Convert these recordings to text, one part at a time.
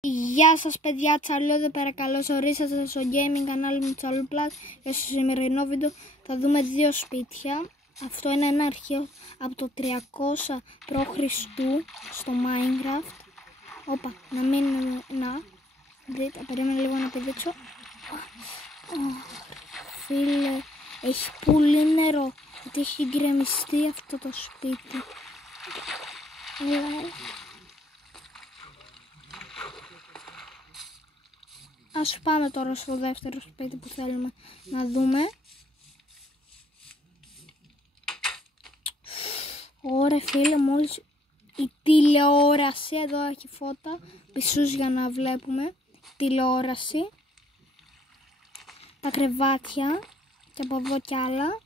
Γεια σας παιδιά, Τσαλό εδώ πέρα, καλώς ορίσατε στο gaming κανάλι μου Τσαλό Plus. Και στο σημερινό βίντεο θα δούμε δύο σπίτια. Αυτό είναι ένα αρχείο από το 300 π.Χ. στο Minecraft. Όπα, να δείτε, περίμενε λίγο να πηδήξω. Φίλε, έχει πολύ νερό, γιατί έχει γκρεμιστεί αυτό το σπίτι. Ας πάμε τώρα στο δεύτερο σπίτι που θέλουμε να δούμε. Ωραία φίλε, μόλις η τηλεόραση, εδώ έχει φώτα πισούς για να βλέπουμε τηλεόραση, τα κρεβάτια και από εδώ κι άλλα.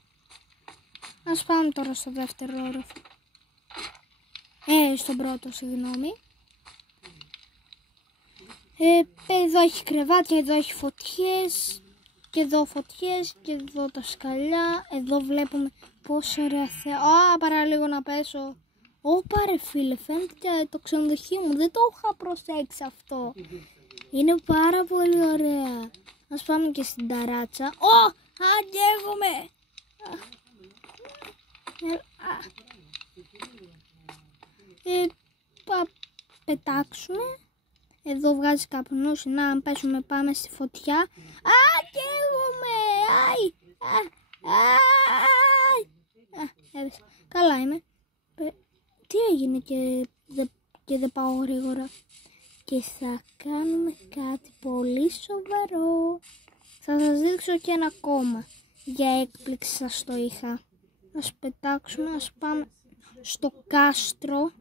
Ας πάμε τώρα στο δεύτερο όροφο. Στον πρώτο, συγγνώμη. Εδώ έχει κρεβάτια, εδώ έχει φωτιές και εδώ φωτιές και εδώ τα σκαλιά. Εδώ βλέπουμε πόσο ωραία θέα. Παραλίγο να πέσω. Πάρε φίλε, φαίνεται το ξενοδοχείο μου, δεν το είχα προσέξει αυτό. Είναι πάρα πολύ ωραία. Ας πάμε και στην ταράτσα. Αγγέγομαι. Πετάξουμε. Εδώ βγάζει καπνούς, να αν πέσουμε πάμε στη φωτιά. Καίγομαι! Καλά είμαι. Τι έγινε και δεν πάω γρήγορα. Και θα κάνουμε κάτι πολύ σοβαρό. Θα σας δείξω και ένα ακόμα. Για έκπληξη σας το είχα. Ας πετάξουμε, ας πάμε στο κάστρο.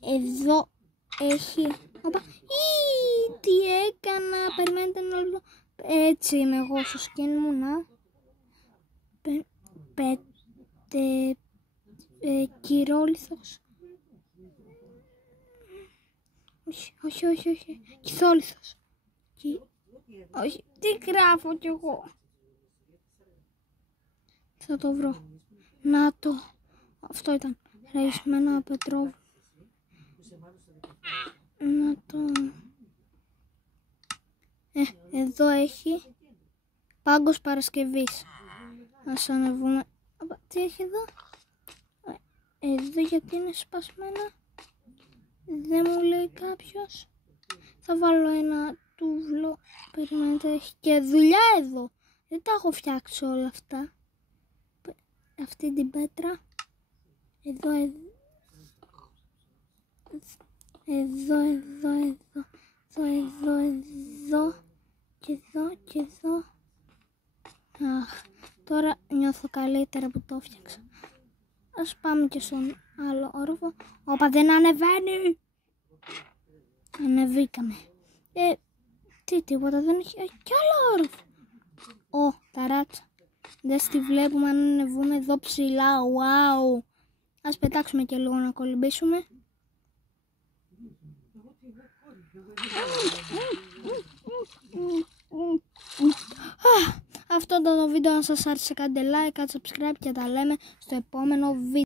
Εδώ έχει... τι έκανα, περιμένετε ένα λεπτό. Έτσι είμαι εγώ στο σκηνή μου, να. Κυρόλιθος. Όχι. Κυθόλιθος. Όχι, τι γράφω κι εγώ. Θα το βρω. Να το. Αυτό ήταν. Ραϊσμένα πετρόβου. Να το... εδώ έχει πάγκος Παρασκευής. Ας ανεβούμε. Τι έχει εδώ? Εδώ γιατί είναι σπασμένα? Δεν μου λέει κάποιος. Θα βάλω ένα τούβλο. Περιμένετε, έχει και δουλειά εδώ. Δεν τα έχω φτιάξει όλα αυτά. Αυτή την πέτρα. Εδώ και εδώ. Τώρα νιώθω καλύτερα που το έφτιαξα. Ας πάμε και στον άλλο όροφο. Δεν ανεβαίνει. Ανεβήκαμε. Τίποτα δεν έχει. Κι άλλο όροφο. Ταράτσα. Δεν τη βλέπουμε αν ανεβούμε εδώ ψηλά. Wow. Ας πετάξουμε και λίγο να κολυμπήσουμε. Αυτό το βίντεο αν σας άρεσε κάντε like, κάντε subscribe και τα λέμε στο επόμενο βίντεο.